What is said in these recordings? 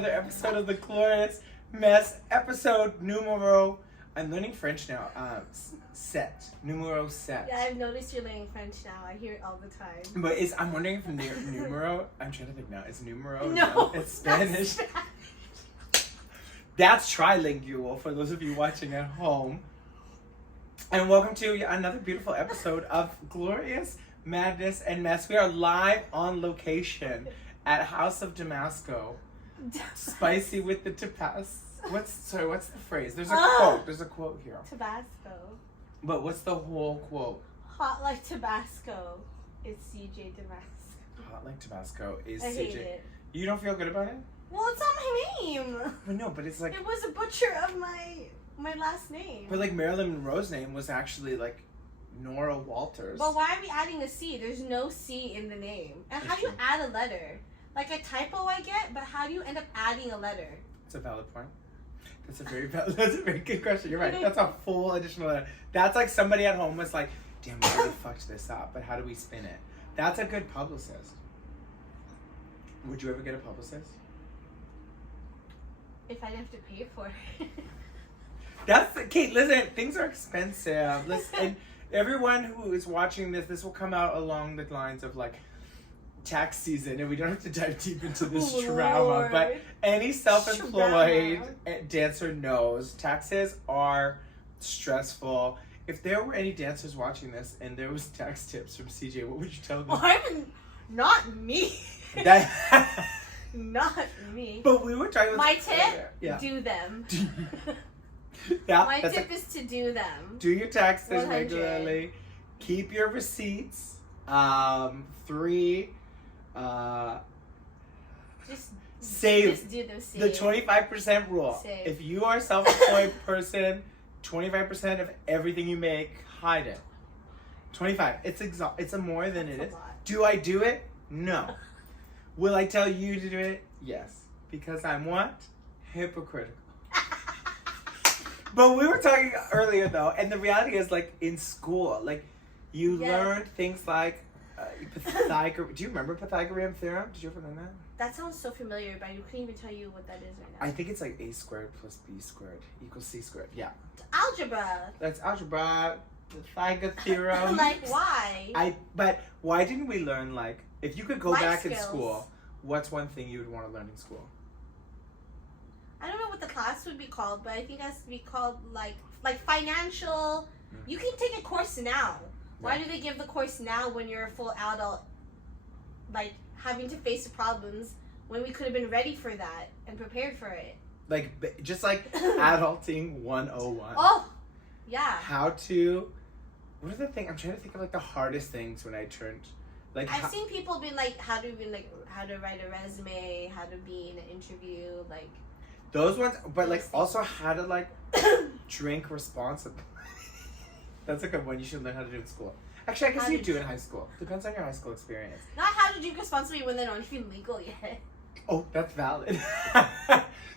another episode of the Glorious Mess, episode numero. I'm learning French now. Numero set. Yeah, I've noticed you're learning French now. I hear it all the time. But I'm wondering if numero. I'm trying to think now. Is numero? No, it's Spanish. That's trilingual for those of you watching at home. And welcome to another beautiful episode of Glorious Madness and Mess. We are live on location at House of Damasco. Spicy with the tapas. What's the phrase? There's a quote. There's a quote here. Tabasco. But what's the whole quote? Hot like Tabasco. It's CJ Damasco. Hot like Tabasco is I CJ. hate it. You don't feel good about it? Well, it's not my name. Well, no, but it's like. It was a butcher of my last name. But like Marilyn Monroe's name was actually like Nora Walters. But why are we adding a C? There's no C in the name. And how do you add a letter? Like a typo I get, but how do you end up adding a letter? It's a valid point. That's a very good question. You're right. That's a full additional letter. That's like somebody at home was like, damn, we really fucked this up, but how do we spin it? That's a good publicist. Would you ever get a publicist? If I didn't have to pay for it. Kate, listen, things are expensive. Listen, everyone who is watching this will come out along the lines of like tax season, and we don't have to dive deep into this trauma, but any self-employed dancer knows taxes are stressful. If there were any dancers watching this and there was tax tips from CJ, what would you tell them? Well, not me. Not me. But we were talking about my tip, do them. Yeah, my tip is to do them. Do your taxes 100. regularly. Keep your receipts. 3. Save. Just do them. Save. The 25% rule. Save. If you are a self-employed person, 25% of everything you make, hide it. 25. It's a more than it is. Do I do it? No. Will I tell you to do it? Yes. Because I'm what? Hypocritical. But we were talking earlier though, and the reality is like in school, like you learn things like Pythagorean. Do you remember Pythagorean theorem? Did you ever learn that? That sounds so familiar, but I couldn't even tell you what that is right now. I think it's like a squared plus b squared equals c squared. Yeah. Algebra. That's algebra. Pythagorean theorem. Like why? But why didn't we learn like if you could go Life back skills. in school? What's one thing you would want to learn in school? I don't know what the class would be called, but I think it has to be called like financial. You can take a course now. Why do they give the course now when you're a full adult, like having to face the problems when we could have been ready for that and prepared for it? Like just like adulting 101. Oh, yeah. How to? What are the thing? I'm trying to think of like the hardest things when I turned. Like I've seen people be like how to write a resume, how to be in an interview, like. Those ones, but like also how to like drink responsibly. That's a good one. You should learn how to do in school. Actually, I guess you do in high school. Depends on your high school experience. Not how to drink responsibly when they're not even legal yet. Oh, that's valid.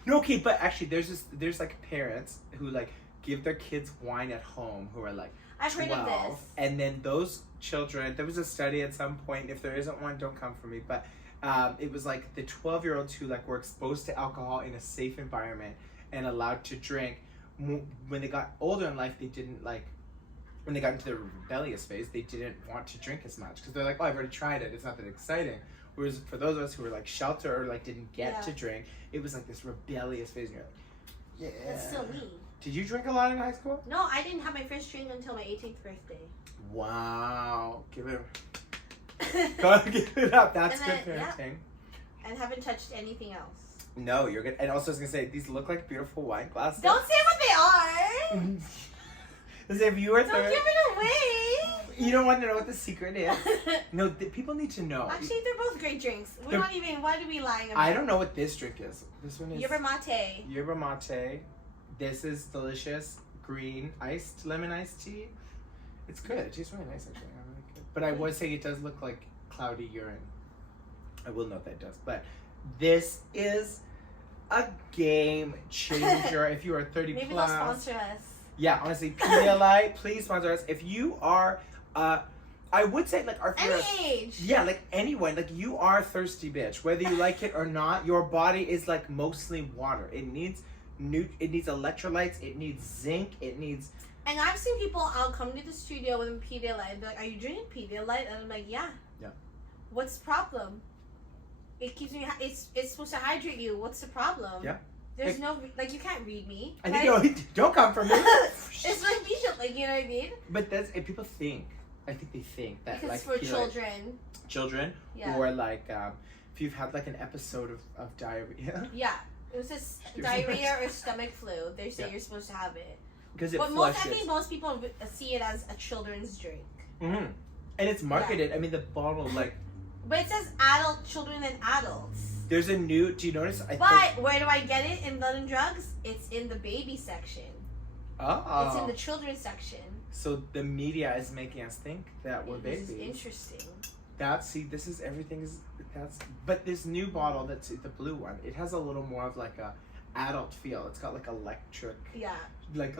No, okay, but actually, there's like parents who like give their kids wine at home who are like I've 12, heard of this. And then those children. There was a study at some point. If there isn't one, don't come for me. But it was like the 12-year-olds who like were exposed to alcohol in a safe environment and allowed to drink. When they got older in life, they didn't like. When they got into the rebellious phase, they didn't want to drink as much because they're like, oh, I've already tried it. It's not that exciting. Whereas for those of us who were like sheltered or like didn't get to drink, it was like this rebellious phase. And you're like, yeah. That's still me. Did you drink a lot in high school? No, I didn't have my first drink until my 18th birthday. Wow. Give it up. That's good parenting. Yeah. And haven't touched anything else. No, you're good. And also I was going to say, these look like beautiful wine glasses. Don't say what they are. As if you were Don't give it away. You don't want to know what the secret is. No, people need to know. Actually, they're both great drinks. We're not even. Why are we lying about? I don't know what this drink is. This one is yerba mate. Yerba mate. This is delicious green lemon iced tea. It's good. It tastes really nice actually. I like it. But I would say it does look like cloudy urine. I will note that it does. But this is a game changer if you are 30 Maybe plus. Maybe they'll sponsor us. Yeah, honestly, PDLI, please sponsor us. If you are a I would say like Any age. Yeah, like anyone, like you are a thirsty bitch, whether you like it or not. Your body is like mostly water. It needs electrolytes. It needs zinc. It needs. And I've seen people. I'll come to the studio with a Pedialyte and be like, "Are you drinking Pedialyte?" And I'm like, "Yeah." Yeah. What's the problem? It keeps me. It's supposed to hydrate you. What's the problem? Yeah. There's no you can't read me. I think don't come for me. It's like Pedialyte, you know what I mean? But if people think. I think they think that because like for children. Children, yeah. Or like if you've had like an episode of diarrhea. Yeah, it was just diarrhea or stomach flu. They say you're supposed to have it. Because I think most people see it as a children's drink. Mm-hmm. And it's marketed. I mean, the bottle like. But it says children and adults. There's a new. Do you notice? Where do I get it in Blood and Drugs? It's in the baby section. Oh. It's in the children's section. So the media is making us think that we're babies. This is interesting. This is everything but this new bottle that's the blue one, it has a little more of like a adult feel. It's got like electric. Yeah. Like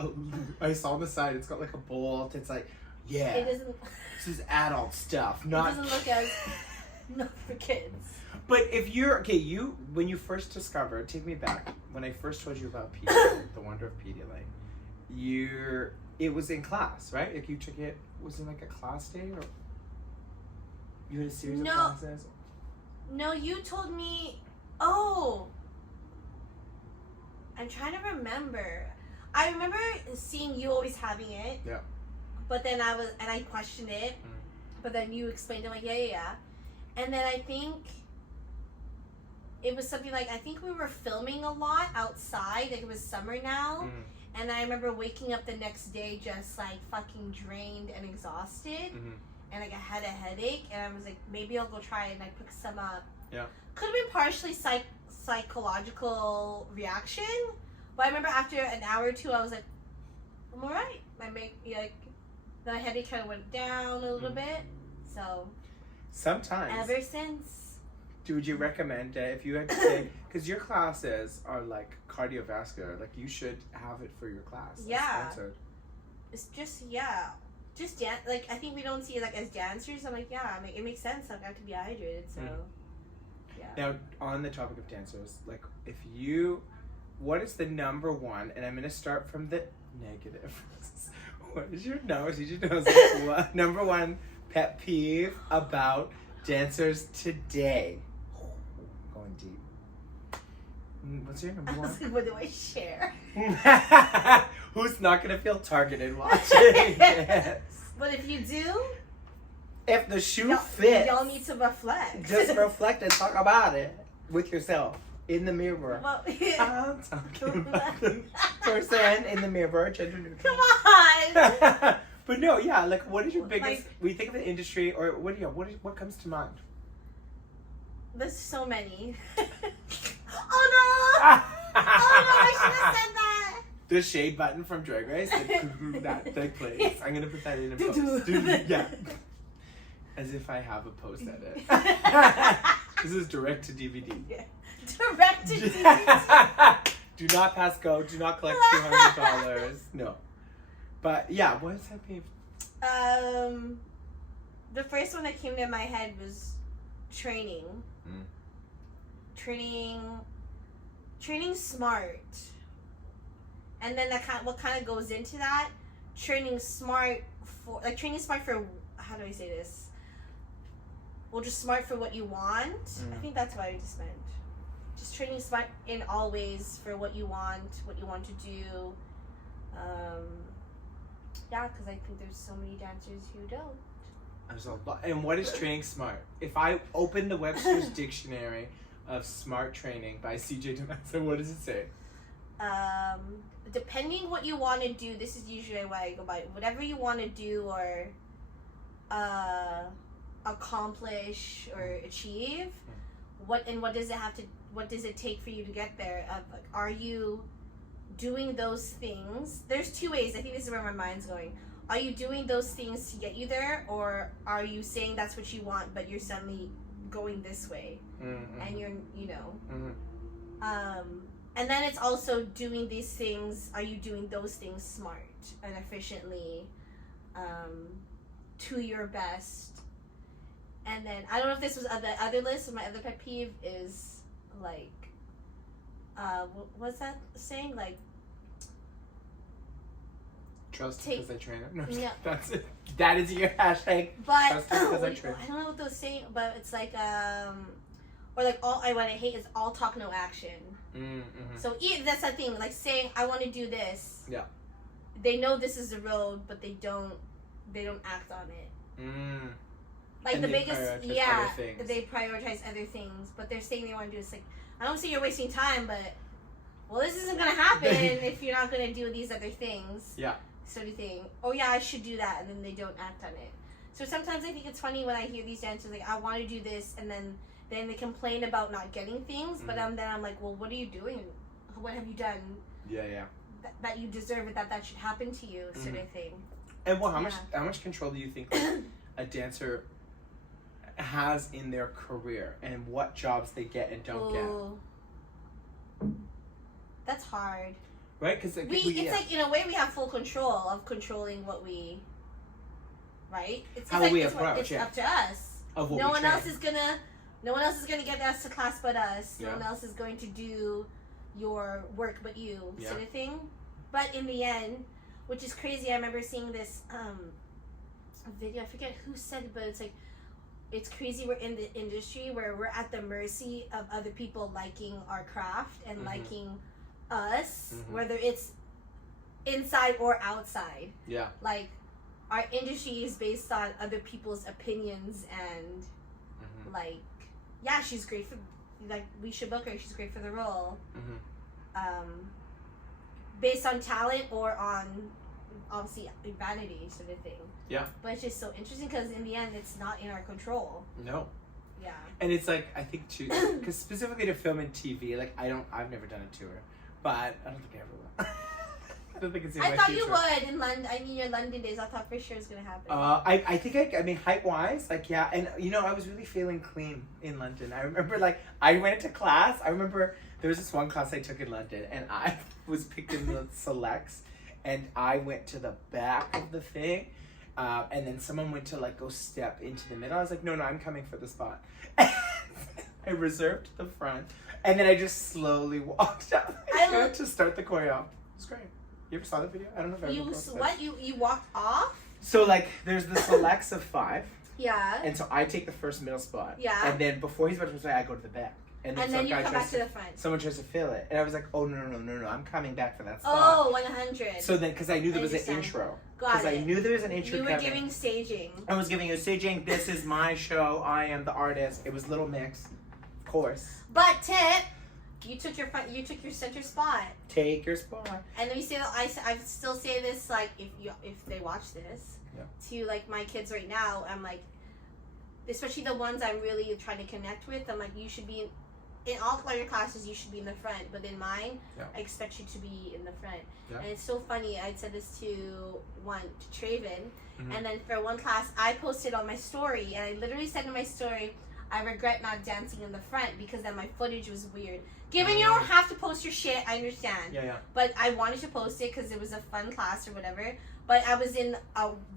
I saw on the side, it's got like a bolt. It's like, yeah. It doesn't. This is adult stuff, It not. doesn't look as not for kids. But if you're when you first discovered, take me back when I first told you about Pedialyte, the wonder of Pedialyte. It was in class, right? Like you took it. Was it like a class day or? You had a series of classes. No, you told me. Oh. I'm trying to remember. I remember seeing you always having it. Yeah. But then I questioned it. Mm. But then you explained it like, yeah. And then I think it was something like, I think we were filming a lot outside. Like it was summer now. Mm. And I remember waking up the next day just like fucking drained and exhausted. Mm-hmm. And like I had a headache. And I was like, maybe I'll go try it. And I picked some up. Yeah. Could have been partially psychological reaction. But I remember after an hour or two, I was like, I'm alright. The headache kind of went down a little bit. So. Sometimes. Ever since. Would you recommend if you had to say, because your classes are like cardiovascular, like you should have it for your class. Yeah. It's just dance. Like I think we don't see it like as dancers. I'm like, it makes sense. Like I have to be hydrated. So. Yeah. Now on the topic of dancers, like what is the number one? And I'm gonna start from the negative. What is your nose? Number one pet peeve about dancers today? Going deep. What's your number one? What do I share? Who's not gonna feel targeted watching this? But if you do, if the shoe fits, y'all need to reflect. Just reflect and talk about it with yourself in the mirror. Well, I'm talking about the person in the mirror, gender neutral. Come on. But no, yeah, like what is your biggest? When you think of the industry, or what comes to mind? There's so many. Oh no! Oh no! I should have said that. The shade button from Drag Race, that place. I'm gonna put that in a post. Yeah. As if I have a post edit. This is direct to DVD. Yeah. Direct to DVD. Do not pass go. Do not collect $200. No. But yeah, what is that peeve? The first one that came to my head was training. Training smart. And then what kind of goes into that? Training smart for how do I say this? Well, just smart for what you want. I think that's what I just meant. Just training smart in all ways for what you want to do. Yeah, because I think there's so many dancers who don't. There's a lot. And what is training smart? If I open the Webster's Dictionary of Smart Training by CJ Damaso, what does it say? Depending what you want to do, this is usually why I go by. Whatever you want to do or accomplish or achieve, what does it take for you to get there? Are you doing those things? There's two ways. I think this is where my mind's going. Are you doing those things to get you there, or are you saying that's what you want, but you're suddenly going this way, and you're, and then it's also doing these things. Are you doing those things smart and efficiently, to your best. And then I don't know if this was on the other list. My other pet peeve is like, what's that saying? Like, trust because I train him. No, yeah. That's it. That is your hashtag. But Trust because I train. I don't know what those saying, but it's like or like what I hate is all talk no action. Mm-hmm. So that's the thing. Like saying I want to do this. Yeah. They know this is the road, but they don't act on it. Mm. Like And the they biggest, prioritize other things. they prioritize other things, but they're saying they want to do this. Like, I don't say you're wasting time, but well, this isn't gonna happen if you're not gonna do these other things. Yeah. Sort of thing. Oh yeah, I should do that, and then they don't act on it. So sometimes I think it's funny when I hear these dancers like, I want to do this, and then they complain about not getting things, but then I'm like, well, what are you doing? What have you done? Yeah. That you deserve it, that should happen to you, sort of thing. And well, how much control do you think a dancer has in their career, and what jobs they get and don't get? That's hard. Right? Because it's like in a way we have full control of controlling what we. Right? It's how like, we it's approach. It's up to us. Of what no we one train. else is gonna. No one else is gonna get us to class but us. Yeah. No one else is going to do your work but you, Yeah. sort of thing. But in the end, which is crazy, I remember seeing this video. I forget who said it, but it's like, it's crazy. We're in the industry where we're at the mercy of other people liking our craft and liking us, whether it's inside or outside. Yeah. Like, our industry is based on other people's opinions and like, yeah, she's great for, like, we should book her, she's great for the role. Based on talent or on, obviously, vanity sort of thing. Yeah. But it's just so interesting because in the end, it's not in our control. No. Yeah. And it's like, I think too, because specifically to film and TV, like I've never done a tour, but I don't think I ever will. I don't think it's in my I thought future. you would in London. I mean, your London days. I thought for sure it was gonna happen. I think I mean height wise, like yeah, and you know I was really feeling clean in London. I remember like I went to class. I remember there was this one class I took in London, and I was picked in the selects, and I went to the back of the thing, and then someone went to like go step into the middle. I was like, no, I'm coming for the spot. I reserved the front, and then I just slowly walked out to start the choreo. It was great. You ever saw the video? I don't know if I ever posted it. You walked off? So like there's the selects of 5. Yeah. And so I take the first middle spot. Yeah. And then before he's about to say, I go to the back. And then you come back to the front. Someone tries to fill it. And I was like, oh, no, I'm coming back for that spot. Oh, 100. So then, because I knew there was an intro. Got it. I knew there was an intro You were coming. giving staging. I was giving you staging. This is my show. I am the artist. It was Little Mix. Of course. But tip, you took your center spot. Take your spot. And let me say that I still say this, like, if they watch this, to like my kids right now, I'm like, especially the ones I'm really trying to connect with, I'm like, you should be in all your classes, you should be in the front, but in mine, I expect you to be in the front. And it's so funny. I said this to Traven, and then for one class, I posted on my story, and I literally said in my story, I regret not dancing in the front because then my footage was weird. Given you don't have to post your shit, I understand. Yeah. But I wanted to post it because it was a fun class or whatever. But I was in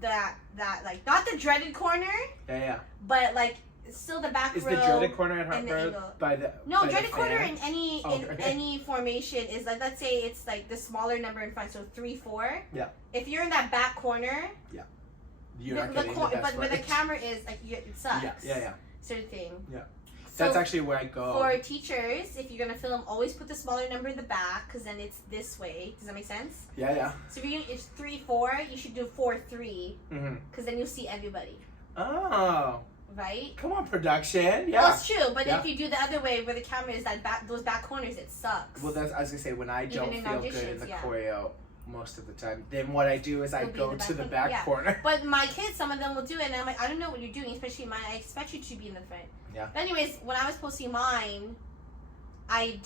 that like, not the dreaded corner. Yeah. But like still the back row. Is the dreaded corner at Hartford by the No, by dreaded the corner fan? in any formation is like, let's say it's like the smaller number in front, so 3-4. Yeah. If you're in that back corner. Yeah. You're not getting the best but where the footage. camera is, like, it sucks. Yeah. Sort of thing. Yeah. So that's actually where I go. For teachers, if you're gonna film, always put the smaller number in the back, because then it's this way. Does that make sense? Yeah. So if it's 3-4, you should do 4-3, because then you'll see everybody. Oh. Right? Come on, production. Yeah. Well, it's true, but if you do the other way, where the camera is those back corners, it sucks. Well, I was gonna say, when I don't feel good in the auditions, choreo most of the time, then what I do is I go to the back corner. But my kids, some of them will do it, and I'm like, I don't know what you're doing, especially mine. I expect you to be in the front. Yeah. But anyways, when I was posting mine, I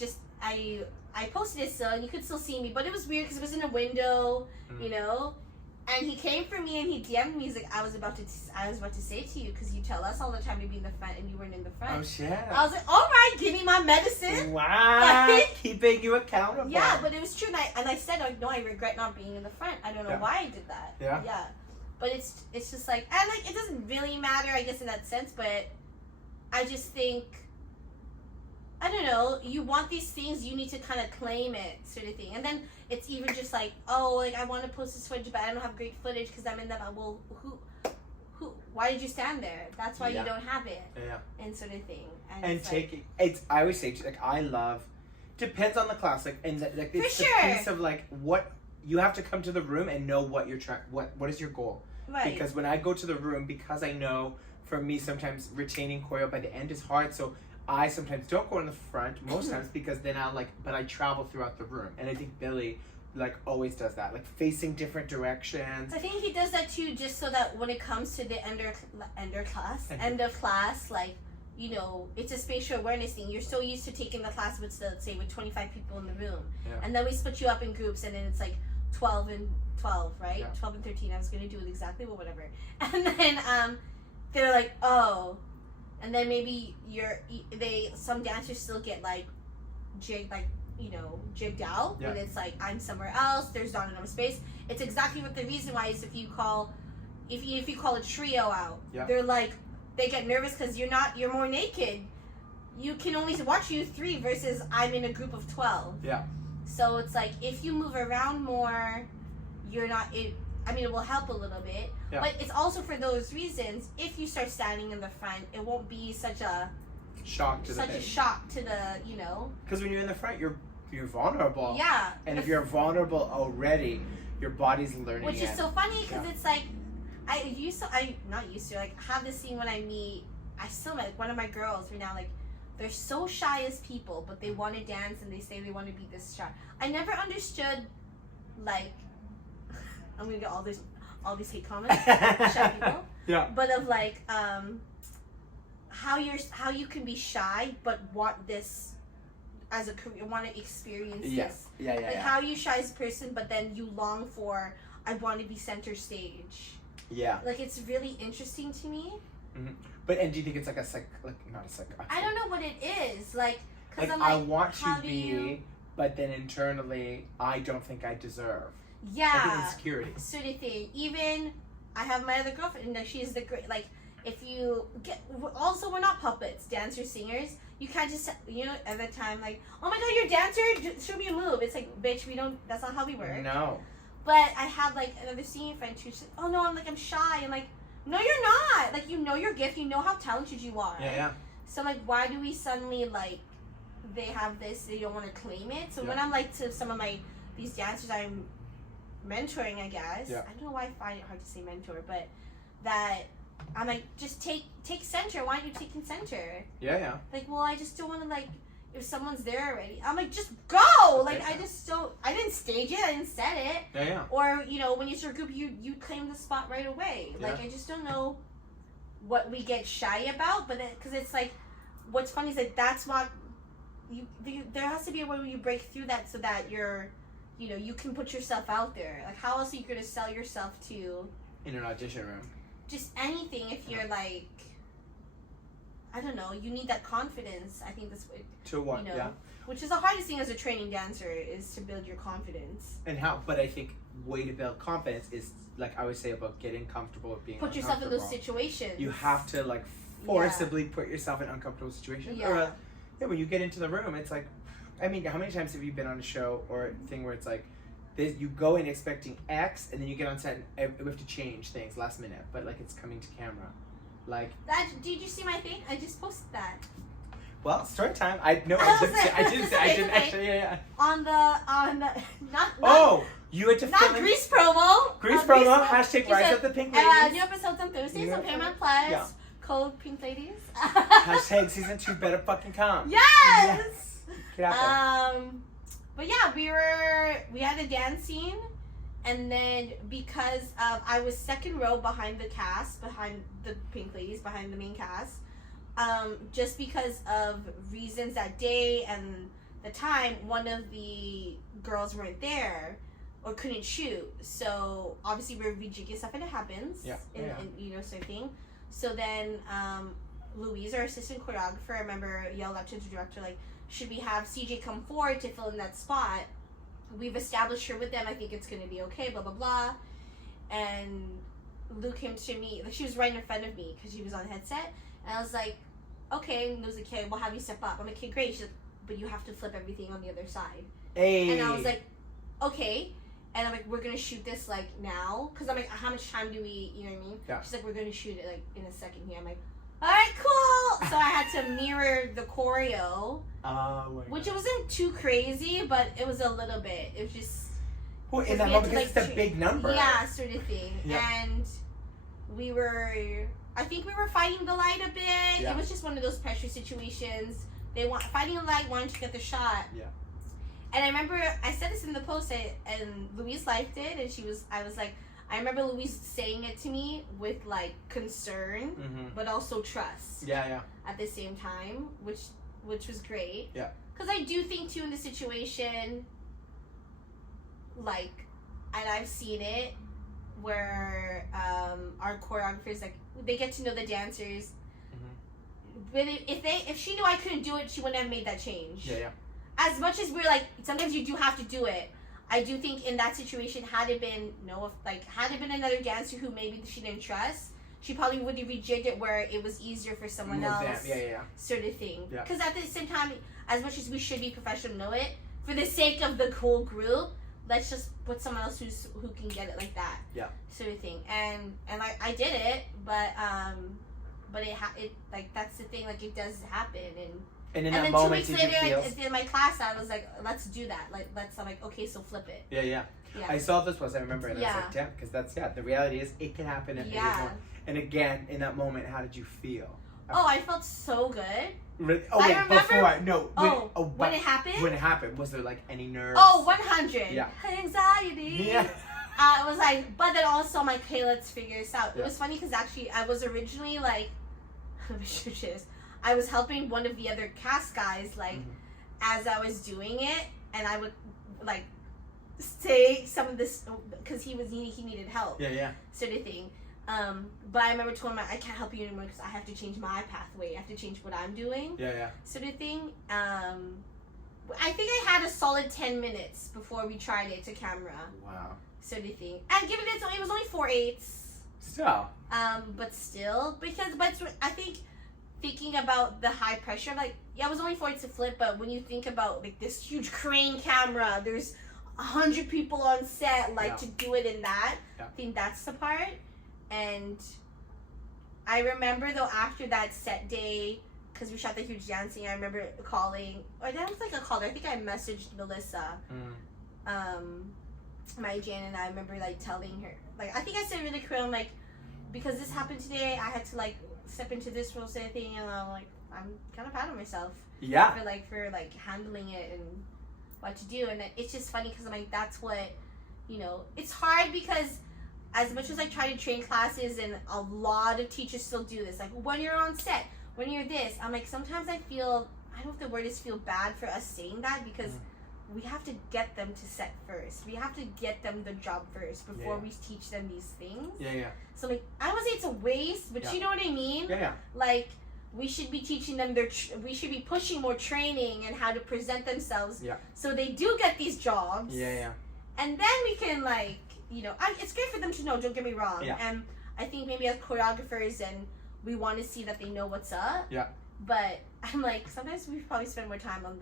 posted it still, and you could still see me, but it was weird because it was in a window, you know. And he came for me and he DM'd me. He's like, I was about to say to you, because you tell us all the time to be in the front and you weren't in the front. Oh shit. I was like, all right, give me my medicine. Wow. Keeping you accountable. Yeah, but it was true, and I said, like, no, I regret not being in the front. I don't know why I did that. Yeah. But it's just like, and like it doesn't really matter, I guess, in that sense. But I just think, I don't know, you want these things, you need to kind of claim it, sort of thing. And then it's even just like, oh, like I want to post this footage, but I don't have great footage because I'm in the, well, who, why did you stand there? That's why you don't have it. Yeah. And sort of thing. And I always say, like, I love, depends on the class, like, and like it's the piece of like what you have to come to the room and know what you're trying, what is your goal. Right. Because when I go to the room, because I know for me sometimes retaining choreo by the end is hard, so I sometimes don't go in the front most times because then but I travel throughout the room, and I think Billy like always does that, like facing different directions. I think he does that too, just so that when it comes to the end of class, like, you know, it's a spatial awareness thing. You're so used to taking the class with, let's say, with 25 people in the room, and then we split you up in groups, and then it's like 12 and 12, right? Yeah. 12 and 13. I was gonna do it exactly, but whatever. And then they're like, oh, and then maybe some dancers still get like jigged out, and it's like I'm somewhere else. There's not enough space. It's exactly what the reason why is if you call a trio out, they're like, they get nervous because you're more naked. You can only watch you 3 versus I'm in a group of 12. Yeah. So it's like if you move around more, you're not. It will help a little bit, but it's also for those reasons. If you start standing in the front, it won't be such a shock to the you know. Because when you're in the front, you're vulnerable. Yeah. And if you're vulnerable already, your body's learning. Which is so funny because it's like I have this scene when I still met one of my girls right now, like they're so shy as people, but they want to dance and they say they want to be this shy. I never understood, like, I'm gonna get all these hate comments, shy people. Yeah. But of like, how you can be shy but want this as a career, want to experience this. Yeah. Like how you shy as a person, but then you long for, I want to be center stage. Yeah. Like it's really interesting to me. Mm-hmm. But do you think it's like I don't know what it is. Like, cause I'm I want to be, but then internally, I don't think I deserve. Yeah. Like an insecurity. Sort of thing. Even I have my other girlfriend, and she's the great. Like, if you get, also we're not puppets, dancers, singers. You can't just, you know, at the time like, oh my god, you're a dancer. Show me a move. It's like, bitch, we don't. That's not how we work. No. But I had like another singing friend who said, oh no, I'm shy. I'm like, no, you're not. Like, you know your gift. You know how talented you are. Yeah. So like, why do we suddenly like, they have this, they don't want to claim it? So when I'm like to some of these dancers I'm mentoring, I guess. Yeah. I don't know why I find it hard to say mentor, but that I'm like, just take center. Why aren't you taking center? Yeah. Like, well, I just don't want to like, if someone's there already, I'm like, just go. Like, I just don't. I didn't stage it. I didn't set it. Yeah. Or you know, when you start a group, you claim the spot right away. Yeah. Like, I just don't know what we get shy about, but because it's like, what's funny is like that's what there has to be a way where you break through that so that you're, you know, you can put yourself out there. Like, how else are you gonna sell yourself to? In an audition room. Just anything. If you're like, I don't know, you need that confidence. I think that's what. To what? You know, yeah. Which is the hardest thing as a training dancer is to build your confidence. And how? But I think way to build confidence is like I would say about getting comfortable with being. Put yourself in those situations. You have to like forcibly put yourself in uncomfortable situations. Yeah. Or, when you get into the room, it's like, I mean, how many times have you been on a show or a thing where it's like, you go in expecting X, and then you get on set and we have to change things last minute, but like it's coming to camera. Like that. Did you see my thing? I just posted that. Well, story time. I didn't actually. Yeah. On the not. Oh, you had to. Not Grease promo. Grease promo. Hashtag Rise of the Pink Ladies. New episodes on Thursdays on Paramount Plus. Yeah. Code Pink Ladies. Hashtag season 2 better fucking come. Yes. Get out there. But yeah, we had a dance scene. And then because I was second row behind the cast, behind the Pink Ladies, behind the main cast, just because of reasons that day and the time, one of the girls weren't there or couldn't shoot. So obviously we're rejigging stuff and it happens. Yeah. And you know, sort of thing. So then Louise, our assistant choreographer, I remember yelled out to the director, like, should we have CJ come forward to fill in that spot? We've established her with them. I think it's going to be okay, blah, blah, blah. And Lou came to me, like she was right in front of me because she was on headset, and I was like, okay, and Lou's like, okay, we'll have you step up. I'm like, okay, great. She's like, but you have to flip everything on the other side. Hey. And I was like, okay. And I'm like, we're gonna shoot this like now, because I'm like, how much time do we, you know what I mean? Yeah. She's like, we're gonna shoot it like in a second here. I'm like, all right, cool. So I had to mirror the choreo, which it wasn't too crazy, but it was a little bit. It was just. Well, in that moment, because it's a big number. Yeah, sort of thing. Yeah. And I think we were fighting the light a bit. Yeah. It was just one of those pressure situations. Fighting the light, wanting to get the shot. Yeah. And I remember I said this in the post, and Louise liked it, and I was like, I remember Louise saying it to me with like concern, but also trust. Yeah. At the same time, which was great. Yeah. Because I do think too in the situation, like, and I've seen it where our choreographers, like, they get to know the dancers. But if she knew I couldn't do it, she wouldn't have made that change. Yeah. As much as we're like, sometimes you do have to do it. I do think in that situation, had it been another dancer who maybe she didn't trust, she probably would have rejigged it where it was easier for someone else. Yeah. Sort of thing. Yeah. Because at the same time, as much as we should be professional, know it, for the sake of the whole group, let's just put someone else who can get it like that. Yeah. Sort of thing. And like I did it, but it like that's the thing, like it does happen. And in and that then moment, 2 weeks later, in my class, I was like, let's do that. Like, I'm like, okay, so flip it. Yeah. I saw this once, I remember, and I was like, damn, because the reality is, it can happen at any moment. And again, in that moment, how did you feel? Oh, I felt so good. Really? Oh, wait, when it happened? When it happened, was there like any nerves? Oh, 100. Yeah. Anxiety. Yeah. I was like, but then also I'm like, hey, let's figure this out. It was funny because actually I was originally like, I was helping one of the other cast guys, like, as I was doing it, and I would, like, say some of this, because he needed help. Yeah. Sort of thing. But I remember telling him, I can't help you anymore because I have to change my pathway. I have to change what I'm doing. Yeah. Sort of thing. I think I had a solid 10 minutes before we tried it to camera. Wow. Sort of thing. And given it was only 4/8. Still. But still, but I think thinking about the high pressure, like, yeah, it was only 4/8 to flip, but when you think about like this huge crane camera, there's 100 people on set, like, to do it in that. I think that's the part. And I remember though after that set day, because we shot the huge dancing, I remember calling, or that was like a call. I think I messaged Melissa, my Jan, and I remember like telling her, like, I think I said really clear, I'm like, because this happened today, I had to like step into this role, say thing, and I'm like, I'm kind of proud of myself. Yeah. For handling it and what to do, and it's just funny because I'm like, that's what, it's hard because as much as I try to train classes, and a lot of teachers still do this, like when you're on set, when you're this, I'm like, sometimes I don't know if the word is feel bad for us saying that, because we have to get them to set first. We have to get them the job first before we teach them these things. Yeah. So like, I don't say it's a waste, but you know what I mean? Yeah. Like, we should be teaching them we should be pushing more training and how to present themselves. Yeah. So they do get these jobs. Yeah. And then we can like, it's great for them to know, don't get me wrong. Yeah. And I think maybe as choreographers, and we want to see that they know what's up. Yeah. But I'm like, sometimes we probably spend more time on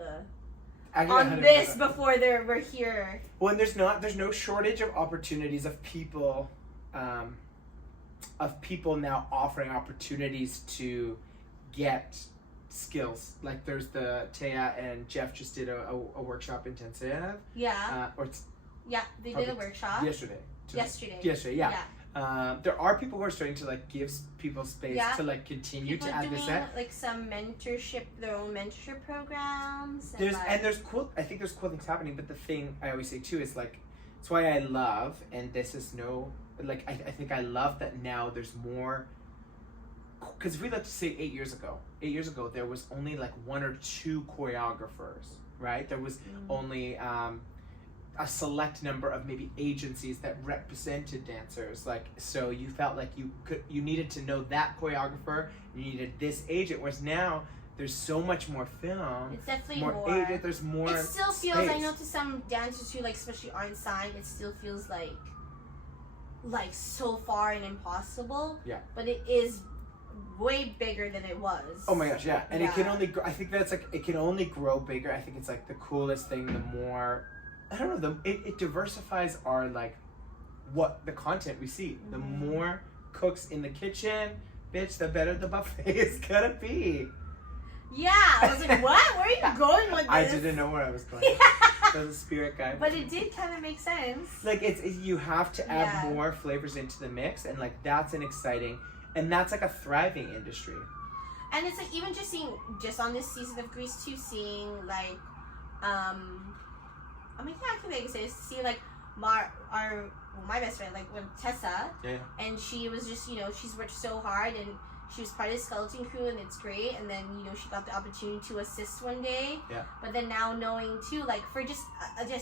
this before we're here. Well, and there's no shortage of opportunities of people now offering opportunities to get skills. Like there's Taya and Jeff just did a workshop intensive. Yeah. They did a workshop. Yesterday. Yeah. There are people who are starting to like give people space to like continue people to add this in. Like some their own mentorship programs. There's cool. I think there's cool things happening. But the thing I always say too is like, it's why I love, and this is I think I love that now there's more. Because if we let's say 8 years ago, there was only like 1 or 2 choreographers, right? There was only a select number of maybe agencies that represented dancers. Like, so you felt like you needed to know that choreographer, you needed this agent. Whereas now there's so much more film. It's definitely more agent. There's more. It still feels. space. I know to some dancers who like, especially aren't signed, it still feels like like so far and impossible. Yeah. But it is way bigger than it was. Oh my gosh, yeah. And Yeah. it can only I think that's like, it can only grow bigger. I think it's like the coolest thing, the more, I don't know, it diversifies our, like, what the content we see. The more cooks in the kitchen, bitch, the better the buffet is gonna be. Yeah, I was like, what? Where are you going with this? I didn't know where I was going. Yeah. There's a spirit guy. But it did kind of make sense. Like, you have to add Yeah. more flavors into the mix, and like that's an exciting, and that's like a thriving industry. And it's like even just seeing, just on this season of Grease 2, seeing like, I mean, yeah, I can say this, see like my best friend, like when Tessa, Yeah. and she was just, you know, she's worked so hard and she was part of the skeleton crew and it's great, and then, you know, she got the opportunity to assist one day. Yeah. But then now knowing too, like for just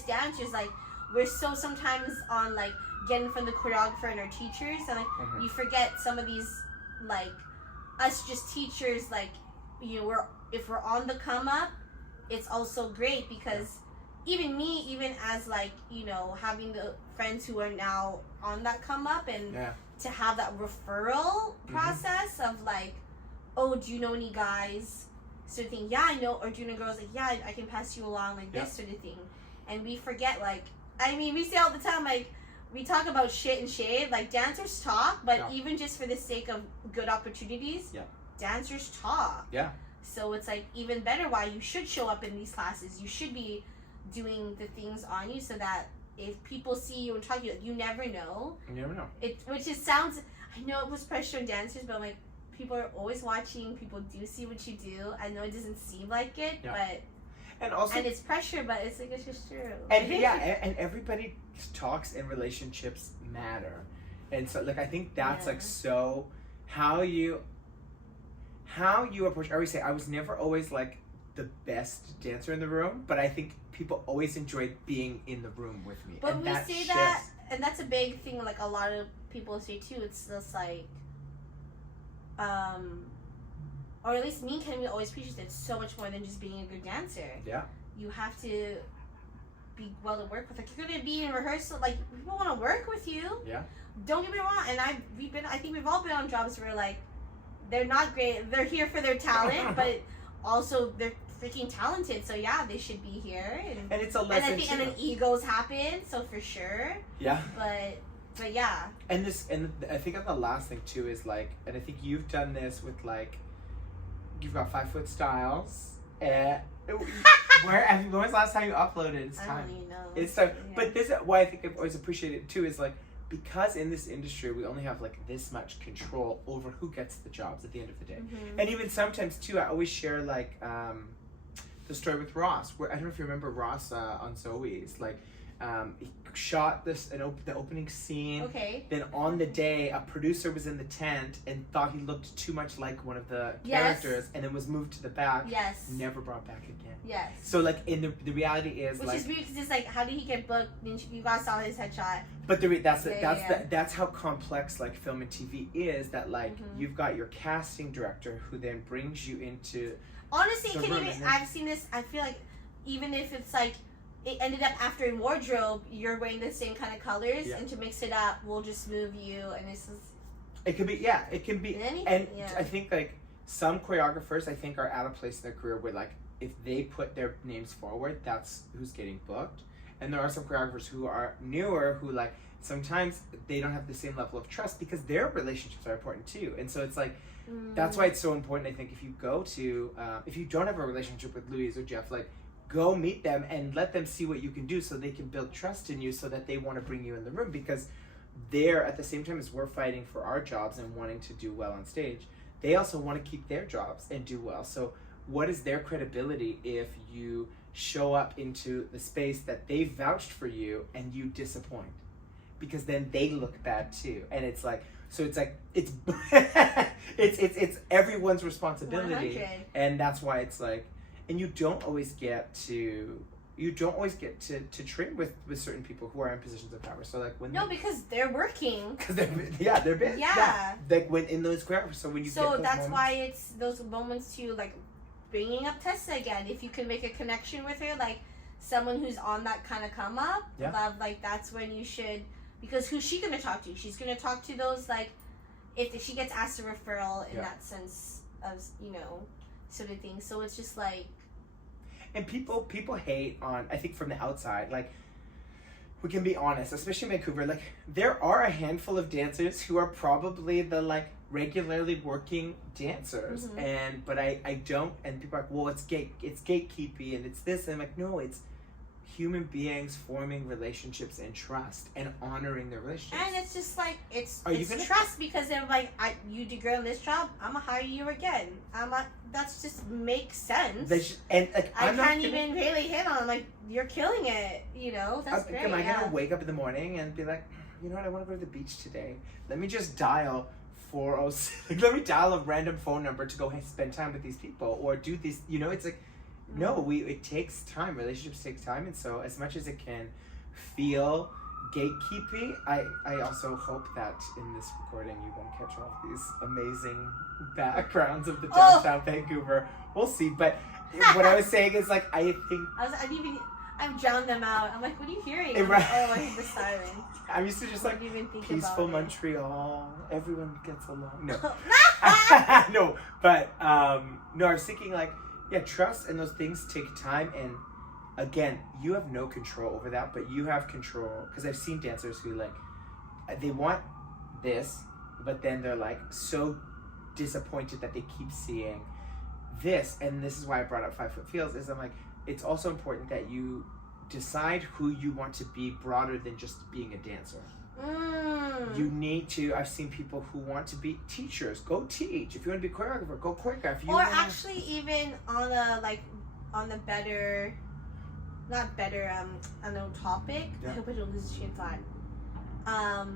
dancers, like we're so sometimes on like getting from the choreographer and our teachers, and like you forget some of these, like us just teachers, like, you know, if we're on the come up, it's also great because even me, even as like, you know, having the friends who are now on that come up, and to have that referral process of like, oh, do you know any guys sort of thing? Yeah, I know. Or do you know girls? Like, yeah, I can pass you along, like this sort of thing. And we forget, like, I mean, we say all the time, like, we talk about shit and shade, like dancers talk, but even just for the sake of good opportunities, dancers talk. Yeah. So it's like even better why you should show up in these classes. You should be doing the things on you so that if people see you and talk to you, you never know. You never know. Which just sounds, I know it was pressure on dancers, but like people are always watching. People do see what you do. I know it doesn't seem like it, but and it's pressure, but it's like it's just true. And and everybody talks, and relationships matter, and so like I think that's like so how you approach. I always say I was never always like the best dancer in the room, but I think people always enjoyed being in the room with me. But and we say that, and that's a big thing. Like a lot of people say too. It's just like, or at least me and Kenny, we always preach that it's so much more than just being a good dancer. Yeah. You have to be well to work with. Like you're gonna be in rehearsal. Like people want to work with you. Yeah. Don't get me wrong. And I think we've all been on jobs where like they're not great. They're here for their talent, but also they're freaking talented. So yeah, they should be here. And it's a lesson. And then egos happen. So for sure. Yeah. But yeah. And I think the last thing too is like, and I think you've done this with like, you've got 5 foot styles. When was the last time you uploaded? It's time. I don't even know. It's time. Yeah. But this is why I think I've always appreciated it too, is like, because in this industry we only have like this much control over who gets the jobs at the end of the day. And even sometimes too, I always share like the story with Ross, where I don't know if you remember Ross on Zoe's, like he shot the opening scene. Okay. Then on the day, a producer was in the tent and thought he looked too much like one of the characters, and then was moved to the back. Yes. Never brought back again. Yes. So like in the reality is, which like, is weird because it's like, how did he get booked? You guys saw his headshot. But that's how complex like film and TV is. That like you've got your casting director who then brings you into. Honestly, I've seen this. I feel like even if it's like it ended up after in wardrobe, you're wearing the same kind of colors, and to mix it up, we'll just move you, and this is. It can be anything, and I think like some choreographers I think are at a place in their career where like if they put their names forward, that's who's getting booked, and there are some choreographers who are newer who like sometimes they don't have the same level of trust because their relationships are important too, and so it's like. That's why it's so important. I think if you go to, if you don't have a relationship with Louise or Jeff, like go meet them and let them see what you can do so they can build trust in you so that they want to bring you in the room, because they're at the same time as we're fighting for our jobs and wanting to do well on stage, they also want to keep their jobs and do well. So what is their credibility if you show up into the space that they vouched for you and you disappoint? Because then they look bad too. And it's like, so it's like it's it's everyone's responsibility. 100. And that's why it's like, and you don't always get to train with certain people who are in positions of power. So like when because they're working. Because they're busy. Yeah. Like when in those choreographers. So when you so get those that's moments, why it's those moments too, like bringing up Tessa again. If you can make a connection with her, like someone who's on that kind of come up, like that's when you should because who's she gonna talk to? She's gonna talk to those like if she gets asked a referral in that sense of sort of thing. So it's just like, and people hate on, I think from the outside, like, we can be honest, especially in Vancouver, like there are a handful of dancers who are probably the like regularly working dancers, but I don't, and people are like, well, it's gatekeepy and it's this, and I'm like, no, it's human beings forming relationships and trust and honoring their relationships. And it's just like it's trust, because they're like, you do great on this job, I'm gonna hire you again. That's just makes sense. And like, I can't even really hit on, like, you're killing it. That's great. Am I gonna wake up in the morning and be like, you know what, I want to go to the beach today. Let me just dial 406. Let me dial a random phone number to go spend time with these people or do these. It's like. No, it takes time. Relationships take time, and so as much as it can feel gatekeepy, I also hope that in this recording you won't catch all of these amazing backgrounds of the downtown Vancouver. We'll see, but what I was saying is like I think I've drowned them out. I'm like, what are you hearing? Right. Oh, I hear the siren. I'm used to just like peaceful Montreal. Everyone gets along. No, no, but no, I was thinking like. Yeah, trust and those things take time, and again, you have no control over that, but you have control, because I've seen dancers who like, they want this, but then they're like so disappointed that they keep seeing this, and this is why I brought up 5 foot feels, is I'm like, it's also important that you decide who you want to be broader than just being a dancer. You need to. I've seen people who want to be teachers. Go teach. If you want to be choreographer, go choreograph. Actually, even on the better, not better. On a topic. I hope I don't lose the train of thought.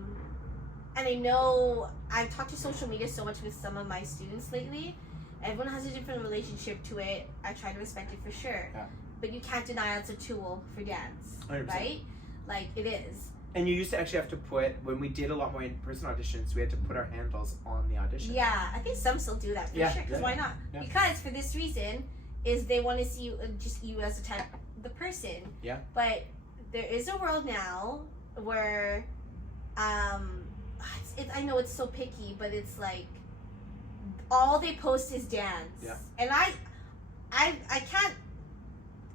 And I know I've talked to social media so much with some of my students lately. Everyone has a different relationship to it. I try to respect it for sure. Yeah. But you can't deny it's a tool for dance, 100%. Right? Like it is. And you used to actually have to put, when we did a lot more in-person auditions, we had to put our handles on the audition. Yeah, I think some still do that for sure. Because why not? Yeah. Because for this reason, is they want to see you, just you as the person. Yeah. But there is a world now where, I know it's so picky, but it's like, all they post is dance. Yeah. And I can't,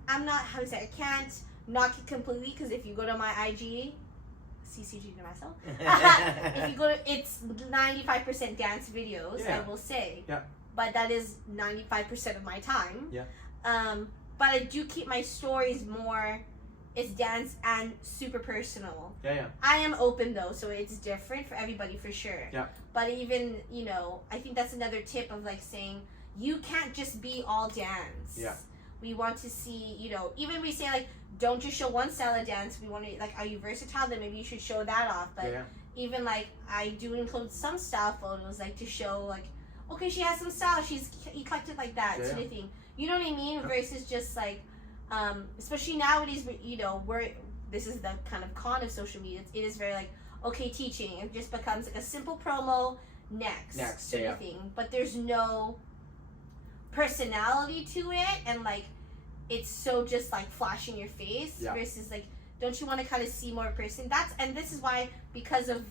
I'm not, how to say, I can't knock it completely, because if you go to my IG, CCG damaso. If you go to, it's 95% dance videos, I will say. Yeah. But that is 95% of my time. Yeah. But I do keep my stories more, it's dance and super personal. Yeah, yeah. I am open though, so it's different for everybody for sure. Yeah. But even, I think that's another tip of like saying, you can't just be all dance. Yeah. We want to see, even we say like, don't just show one style of dance. We want to, like, are you versatile? Then maybe you should show that off. But even, like, I do include some style photos, like, to show, like, okay, she has some style. She's eclectic like that, sort of thing. You know what I mean? Yeah. Versus just, like, especially nowadays, this is the kind of con of social media. It is very, like, okay, teaching. It just becomes, like, a simple promo, next sort of thing. But there's no personality to it, and, like, it's so just like flashing your face versus like, don't you want to kind of see more person? And this is why, because of,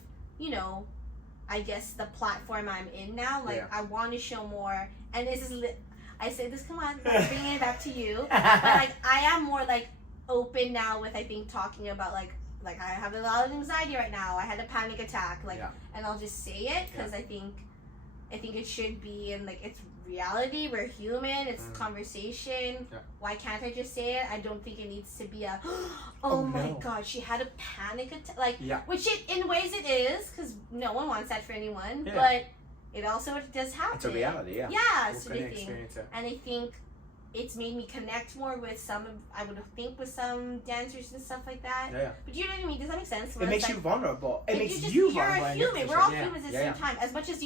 I guess the platform I'm in now, like I want to show more, and this is, I say this, come on, I'm bringing it back to you, but like I am more like open now with, I think, talking about like I have a lot of anxiety right now, I had a panic attack, like, and I'll just say it, because I think it should be, and like it's reality, we're human, it's conversation. Why can't I just say it? I don't think it needs to be a oh my god, she had a panic attack, like, which it in ways it is, because no one wants that for anyone, but it also does happen. It's a reality. Sort of thing. And I think it's made me connect more with with some dancers and stuff like that. But you know what I mean? Does that make sense? It makes you vulnerable. It makes you vulnerable. You're a human. We're all humans at the same time. As much as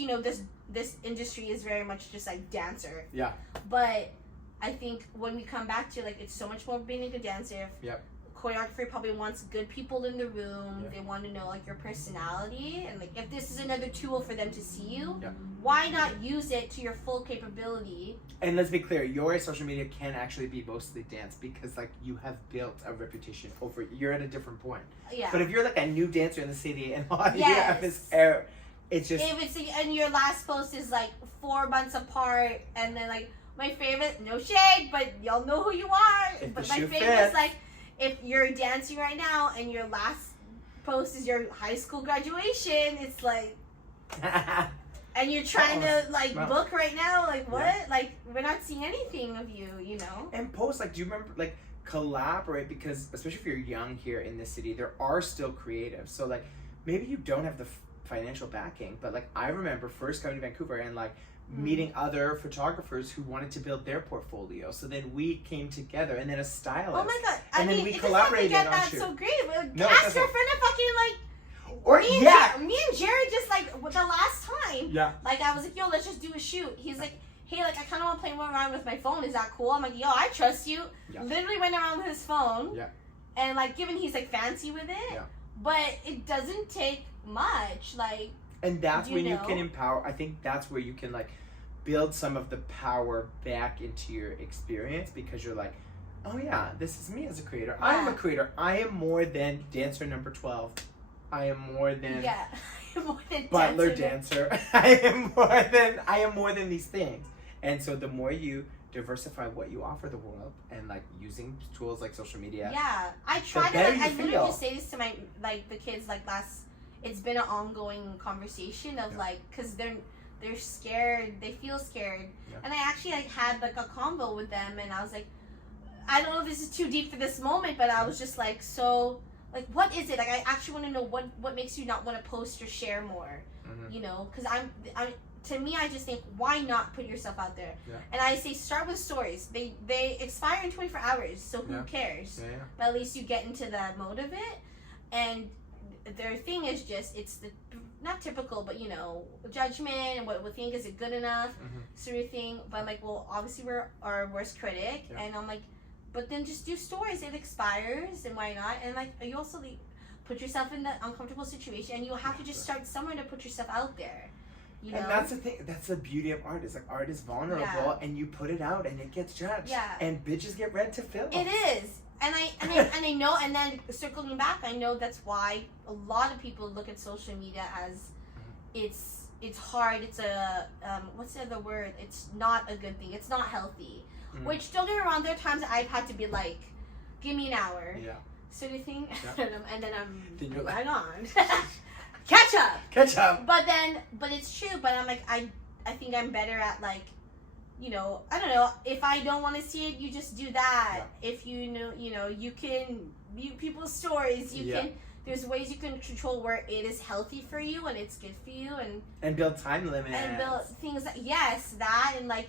this industry is very much just like dancer. Yeah. But I think when we come back to, like, it's so much more being a good dancer. choreographer probably wants good people in the room. Yeah. They want to know like your personality, and like if this is another tool for them to see you, Yeah. why not use it to your full capability? And let's be clear, your social media can actually be mostly dance because like you have built a reputation over. You're at a different point. Yeah. But if you're like a new dancer in the city and all you Yes. have is air, it's just. If it's and your last post is like 4 months apart, and then like my favorite, no shade, but y'all know who you are. If But the my shoe favorite fits. is like if you're dancing right now and your last post is your high school graduation, it's like, and you're trying to like Wow. book right now, like what? Yeah. Like we're not seeing anything of you, you know? And post, like, do you remember, like, collaborate, because especially if you're young here in the city, there are still creatives. So like maybe you don't have the financial backing, but like I remember first coming to Vancouver and like meeting other photographers who wanted to build their portfolio. So then we came together, and then a stylist. Oh my god! And then we collaborated get on that shoot. so great. No, it Ask doesn't. your friend to fucking like. Or Me and, yeah, me and Jared just like the last time. yeah. Like I was like, yo, let's just do a shoot. He's like, hey, like I kind of want to play more around with my phone. Is that cool? I'm like, yo, I trust you. Yeah. Literally went around with his phone. Yeah. And like, given he's like fancy with it, Yeah. but it doesn't take much. Like, And that's You when you know? can empower. I think that's where you can like build some of the power back into your experience, because you're like, oh yeah, this is me as a creator. I am a Yeah. creator. I am more than dancer number 12. I am more than yeah, more than butler dancing. dancer. I am more than these things. And so the more you diversify what you offer the world, and like using tools like social media. Yeah, I try to. better Like, you I literally feel. just say this to my like the kids like last. It's been an ongoing conversation of Yeah. like, cause they're scared. They feel scared, Yeah. and I actually like had like a convo with them, and I was like, I don't know if this is too deep for this moment, but I was just like, so like, what is it? Like, I actually want to know what makes you not want to post or share more. Mhm. You know, because I'm to me, I just think, why not put yourself out there? Yeah. And I say start with stories. They expire in 24 hours, so who Yeah. cares? Yeah, yeah. But at least you get into the mode of it. And their thing is just, it's the not typical, but you know, judgment and what we think, is it good enough, Mhm. sort of thing. But I'm like, well, obviously we're our worst critic, Yeah. and I'm like, but then just do stories. It expires, and why not? And like, you also put yourself in the uncomfortable situation, and you have to just start somewhere to put yourself out there. You know? And that's the thing. That's the beauty of art. Is like art is vulnerable, Yeah. and you put it out, and it gets judged. Yeah. And bitches get read to film. It is, and I know, and then circling back, I know that's why a lot of people look at social media as it's hard. It's a what's the other word? It's not a good thing. It's not healthy. Mhm. Which, don't get me wrong, there are times I've had to be like, give me an hour, Yeah. sort of thing, Yeah. and then I'm Then you're like, right on, catch up. catch up. But it's true. But I'm like, I think I'm better at like, you know, I don't know. If I don't want to see it, you just do that. If you know, you can view people's stories. You Yeah. can. There's ways you can control where it is healthy for you and it's good for you, And build time limits. and build things that that, and like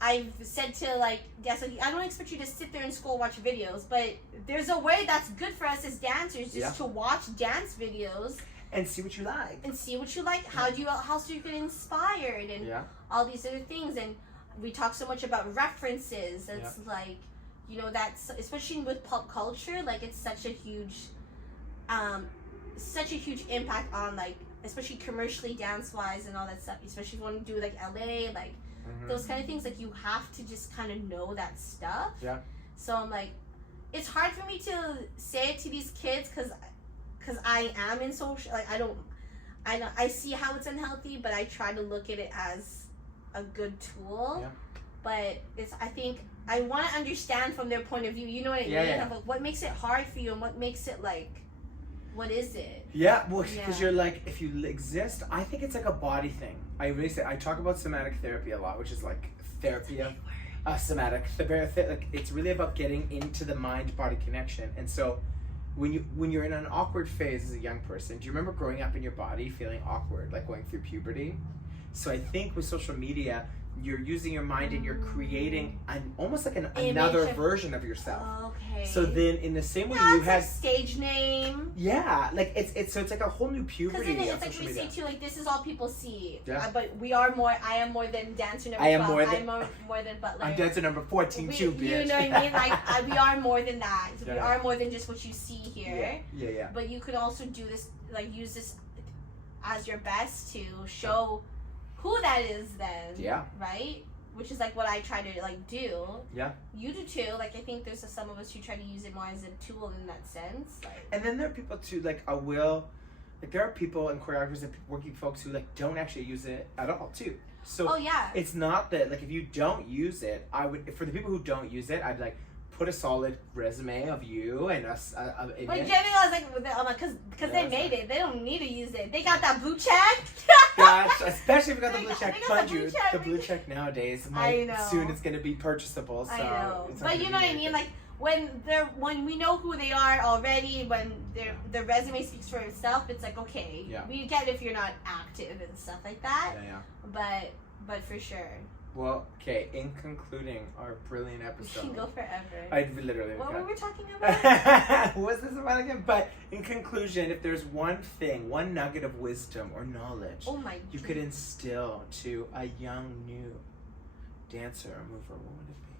I've said to like, yes, like, I don't expect you to sit there and scroll watch videos, but there's a way that's good for us as dancers, just to watch dance videos and see what you like. and see what you like. How so you get inspired and Yeah. all these other things. And we talk so much about references. It's like, you know, that's especially with pop culture, like it's such a huge impact on like, especially commercially dance wise and all that stuff, especially if you want to do like LA, like those kind of things. Like you have to just kind of know that stuff. Yeah. So I'm like, it's hard for me to say it to these kids because I am in social, like I see how it's unhealthy, but I try to look at it as a good tool. Yeah. But I think I want to understand from their point of view. You know what I mean? Yeah. Of, like, what makes it hard for you, and what makes it like, what is it? Yeah, well, because Yeah. you're like, if you exist, I think it's like a body thing. I talk about somatic therapy a lot, which is like therapy of somatic therapy. Like it's really about getting into the mind-body connection. And so, when you're in an awkward phase as a young person, do you remember growing up in your body feeling awkward, like going through puberty? So I think with social media, you're using your mind and you're creating almost like Image another of- version of yourself. Okay. So then, in the same way Yeah, you it's had, like stage name. yeah, like it's like a whole new Because puberty then on it's like social we media. say too, like this is all people see. Yeah. But we are more. I am more than dancer number I am 12. more than- I'm more than Butler. I'm dancer number 14 too, bitch. You know what I mean? Like we are more than that. So we Yeah. are more than just what you see here. Yeah. But you could also do this, like use this as your best to show who that is. Then. Yeah. Right. Which is like what I try to like do. Yeah. You do too. Like I think there's some of us who try to use it more as a tool in that sense. Like. And then there are people too, like there are people and choreographers and working folks who like don't actually use it at all too. So Oh yeah. it's not that like if you don't use it, I would, for the people who don't use it, I'd like put a solid resume of you and us. But generally, I was like, because they Yeah, made it, they don't need to use it. They got that blue check. Gosh, especially if you got the They blue got- check. they got the Mind blue you, check. the blue check nowadays, I know. soon it's gonna be purchasable. So I know, it's not but gonna you know be what I mean. anything. Like when we know who they are already, when their resume speaks for itself, it's like okay, Yeah. we get if you're not active and stuff like that. Yeah. But for sure, Well, okay. In concluding our brilliant we episode, can go forever. I literally. What got- were we talking about? What was this about again? But in conclusion, if there's one thing, one nugget of wisdom or knowledge Oh my. you could instill to a young new dancer or mover, what would it be?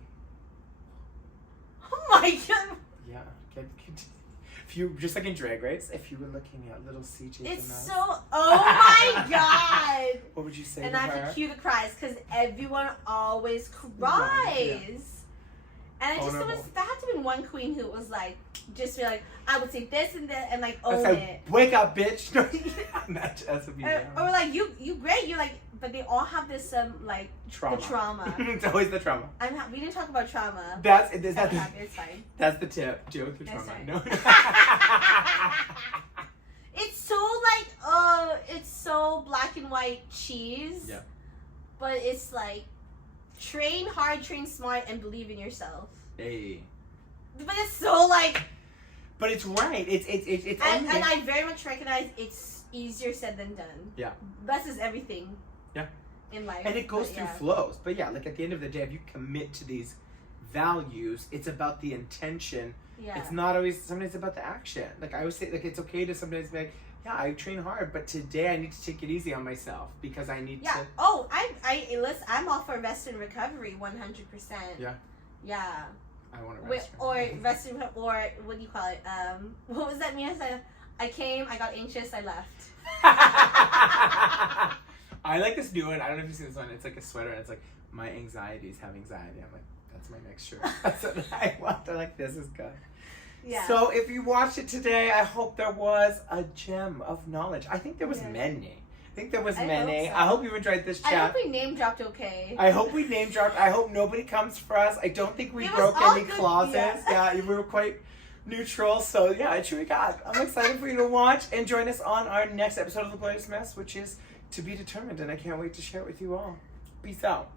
Oh my god. Yeah. If you just like in Drag Race, if you were looking at little CJ, It's Damaso, so. Oh my god. what would you say And to I have her? to cue the cries because everyone always cries. And I just Vulnerable. there had to be one queen who was like, just be like, I would say this and that and like own That's it. like, wake up, bitch! That's what we do. Or like you great, you're like, but they all have this like Trauma. the trauma. It's always the trauma. We didn't talk about trauma. It's fine. That's the tip. Deal with the That's trauma. fine. No. It's so like it's so black and white cheese. Yeah. But it's like train hard, train smart, and believe in yourself. Hey. But it's so like, But it's right. It's and I very much recognize it's easier said than done. Yeah. This is everything. Yeah. In life. and it goes But through yeah. flows. But yeah, like at the end of the day, if you commit to these values, it's about the intention. Yeah. It's not always. Sometimes it's about the action. Like I always say, like it's okay to sometimes be like, yeah, I train hard, but today I need to take it easy on myself because I need Yeah. to. Oh, listen. I'm all for rest and recovery, 100%. Yeah. Yeah. I want to Wait, rest. or rest and or what do you call it? What was that mean? I came, I got anxious, I left. I like this new one. I don't know if you've seen this one. It's like a sweater, and it's like my anxieties have anxiety. I'm like, that's my next shirt. That's what I want. I'm like, this is good. Yeah. So if you watched it today, I hope there was a gem of knowledge. I think there was Yeah. many. I think there was I many. hope so. I hope you enjoyed this I chat. hope we name dropped okay. I hope we name dropped. I hope nobody comes for us. I don't think we It was broke all any good, closets. yeah. Yeah, we were quite neutral. So yeah, I truly got. I'm excited for you to watch and join us on our next episode of The Glorious Mess, which is to be determined, and I can't wait to share it with you all. Peace out.